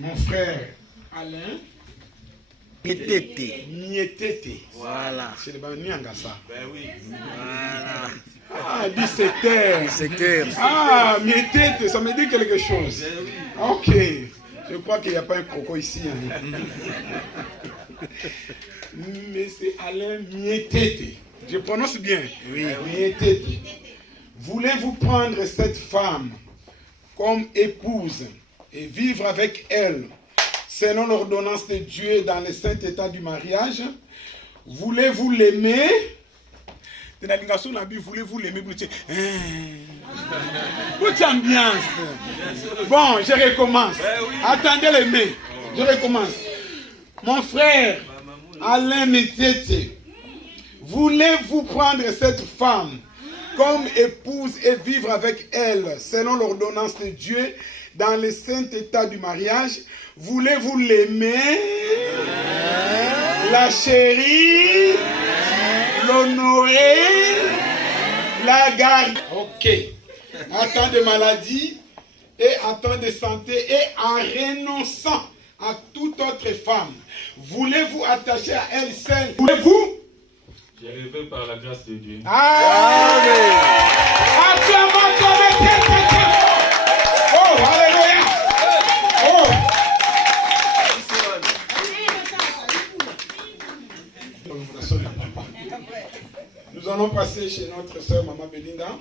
Mon frère Alain Mietete. Voilà. C'est le Banyanga ça. Ben oui. Voilà. Ah, dissecteur. Secteur. Ah, Mietete, ça me dit quelque chose. Ben oui. Ok. Je crois qu'il n'y a pas un croco ici. Hein. Mais c'est Alain Mietete. Je prononce bien. Oui. Mietete. Voulez-vous prendre cette femme comme épouse et vivre avec elle selon l'ordonnance de Dieu dans le saint état du mariage? Voulez-vous l'aimer? Voulez-vous l'aimer? Toute ambiance. Bon, je recommence. Attendez l'aimer. Je recommence. Mon frère Alain Mietete, voulez-vous prendre cette femme comme épouse et vivre avec elle selon l'ordonnance de Dieu dans le saint état du mariage? Voulez-vous l'aimer, la chérir, l'honorer, la garder? Ok. À temps de maladie et à temps de santé et en renonçant à toute autre femme, voulez-vous attacher à elle seule? Voulez-vous? J'ai rêvé par la grâce de Dieu. Amen. Acclamation de très très très fort. Oh, alléluia. Oh. Nous allons passer chez notre soeur Maman Belinda.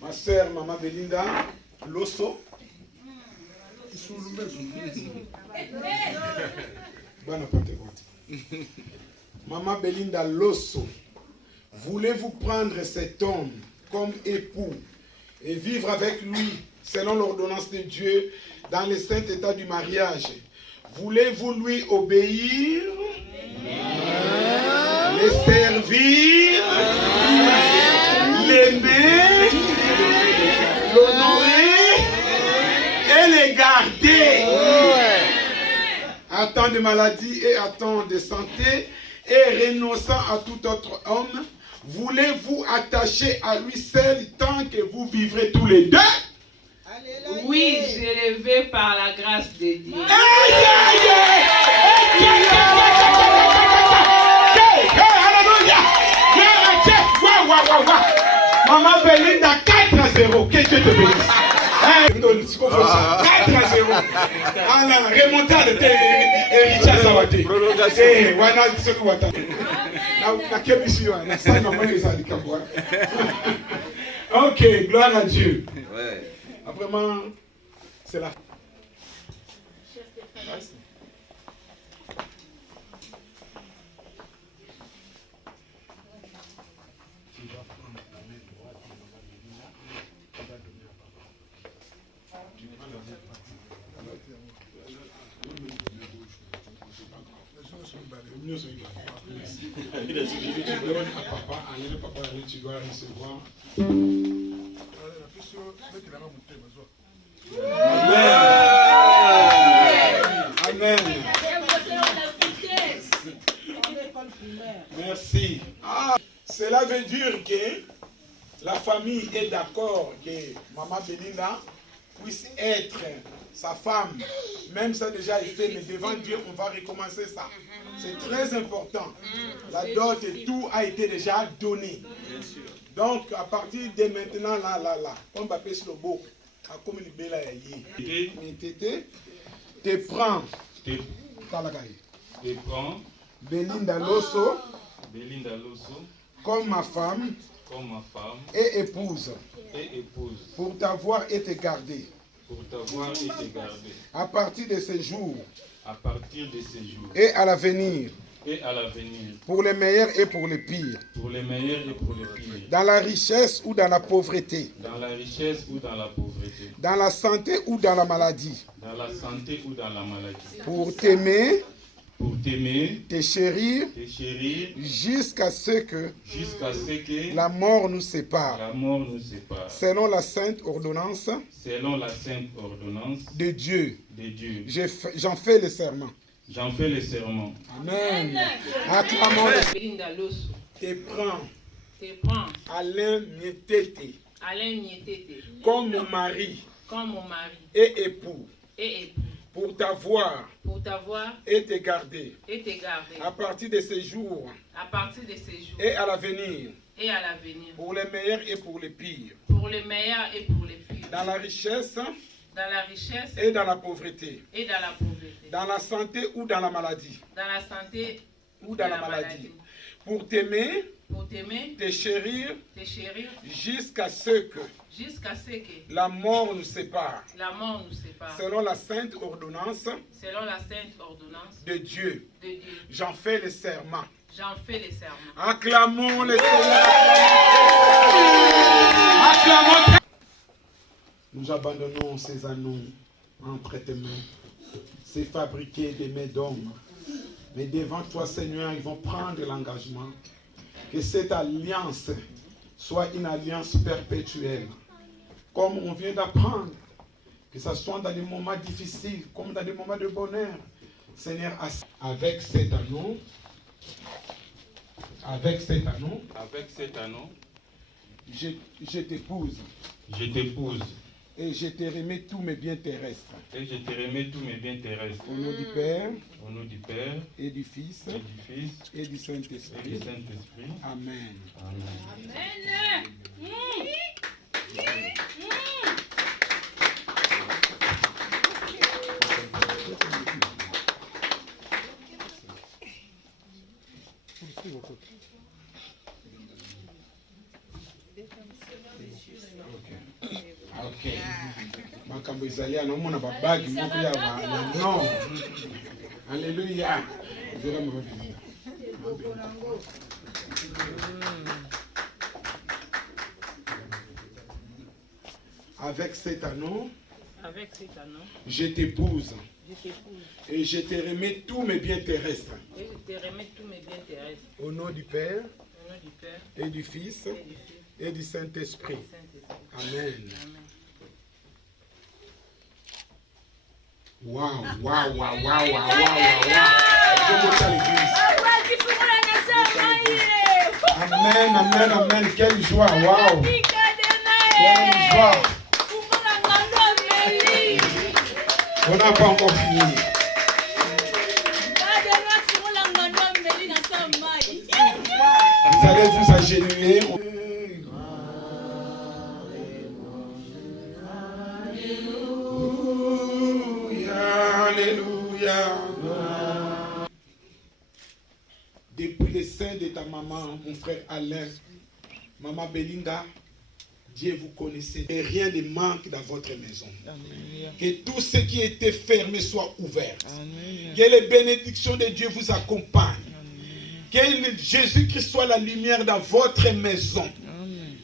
Ma soeur Maman Belinda Losso. Bonne Pentecôte. Maman Belinda Losso, voulez-vous prendre cet homme comme époux et vivre avec lui selon l'ordonnance de Dieu dans le saint état du mariage? Voulez-vous lui obéir, le servir, l'aimer, l'honorer et le garder à temps de maladie et à temps de santé et renonçant à tout autre homme? Voulez-vous attacher à lui seul tant que vous vivrez tous les deux? Oui, j'ai élevé par la grâce de Dieu. Maman Belinda 4-0. Que Dieu te bénisse. 4-0. Remontade de Richard Zawate. Prolongation. Ok, gloire à Dieu. Ouais. Vraiment, c'est la. Amen. Merci. Ah, cela veut dire que la famille est d'accord que Maman Belinda puisse être sa femme. Même ça déjà est fait, mais devant Dieu, on va recommencer ça. C'est très important. La dot et tout a été déjà donné. Donc, à partir de maintenant, là, on va passer le beau. Comme il est là, te prends. Belinda Losso comme ma femme et épouse pour t'avoir été gardée à partir de ce jour et à l'avenir pour les meilleurs et pour les pires, dans la richesse ou dans la pauvreté, dans la santé ou dans la maladie, pour t'aimer, te chérir, jusqu'à ce que la mort nous sépare, selon la sainte ordonnance de Dieu. J'en fais le serment. Amen. Acclamons. Belinda Losso, Te prends, Alain Mietete, Mietete, comme mon mari comme mon mari et époux et époux. pour t'avoir Pour t'avoir et te garder et te garder. à partir de ces jours À partir de ces jours et à l'avenir, et à l'avenir. pour les meilleurs et pour les pires, Pour les meilleurs et pour les pires. dans la richesse Dans la richesse et dans la pauvreté, et dans la pauvreté. dans la santé ou dans la maladie, Dans la santé ou dans la maladie, pour t'aimer, pour t'aimer, te chérir, te chérir, jusqu'à ce que jusqu'à ce que la mort nous sépare, la mort nous sépare. selon la sainte ordonnance Selon la sainte ordonnance de Dieu. de Dieu. J'en fais le serment. J'en fais les serments. Acclamons le Seigneur. Acclamons. Nous abandonnons ces anneaux entre tes mains. C'est fabriqué des mains d'hommes. Mais devant toi, Seigneur, ils vont prendre l'engagement que cette alliance soit une alliance perpétuelle. Comme on vient d'apprendre, que ce soit dans des moments difficiles, comme dans des moments de bonheur. Seigneur, avec cet anneau, avec cet anneau, je t'épouse. Je t'épouse. Et je te remets tous mes biens terrestres. Et je te remets tous mes biens terrestres. Au nom du Père, Au nom du Père, et du Fils, et du Fils, et du et Saint-Esprit. du Saint-Esprit. Amen. Amen. Ok. Makambo ezali anaomona babagi moko ya non. Alléluia. Avec cet anneau, je t'épouse. Et je te remets tous mes biens terrestres. Et je te remets tous mes biens terrestres. Au nom du Père, Au nom du Père et du Fils, et du Fils et du Saint-Esprit. et du Saint-Esprit. Amen. Amen. Waouh, waouh, waouh, waouh, waouh, waouh. Je monte à l'église. Amen, amen, amen. Quelle joie, waouh. Quelle joie. On n'a pas encore fini. Vous allez vous agenouiller. Alléluia. Depuis le sein de ta maman, mon frère Alain, maman Belinga, Dieu vous connaissez. Et rien ne manque dans votre maison. Amen. Que tout ce qui était fermé soit ouvert. Amen. Que les bénédictions de Dieu vous accompagnent. Amen. Que Jésus-Christ soit la lumière dans votre maison. Amen.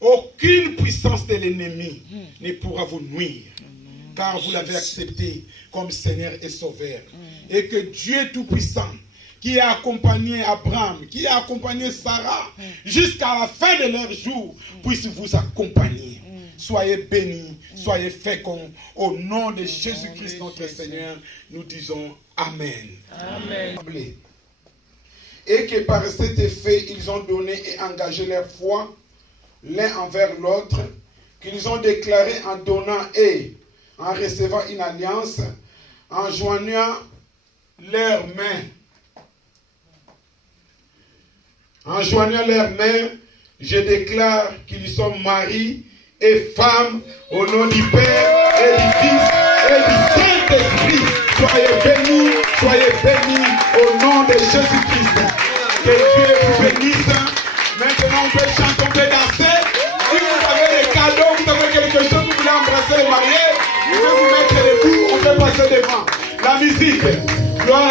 Aucune puissance de l'ennemi ne pourra vous nuire. Amen. Car vous l'avez accepté comme Seigneur et Sauveur. Amen. Et que Dieu Tout-Puissant, qui a accompagné Abraham, qui a accompagné Sarah, jusqu'à la fin de leur jour, puisse vous accompagner. Soyez bénis, soyez féconds. Au nom de Jésus-Christ, notre Seigneur, nous disons Amen. Amen. Et que par cet effet, ils ont donné et engagé leur foi l'un envers l'autre, qu'ils ont déclaré en donnant et en recevant une alliance, en joignant leurs mains. En joignant leurs mains, je déclare qu'ils sont mari et femme au nom du Père et du Fils et du Saint-Esprit. Soyez bénis au nom de Jésus-Christ. Que Dieu vous bénisse. Maintenant, on peut chanter, on peut danser. Si vous avez des cadeaux, vous avez quelque chose, vous voulez embrasser les mariés, vous pouvez vous mettre debout, on peut passer devant. La musique, gloire.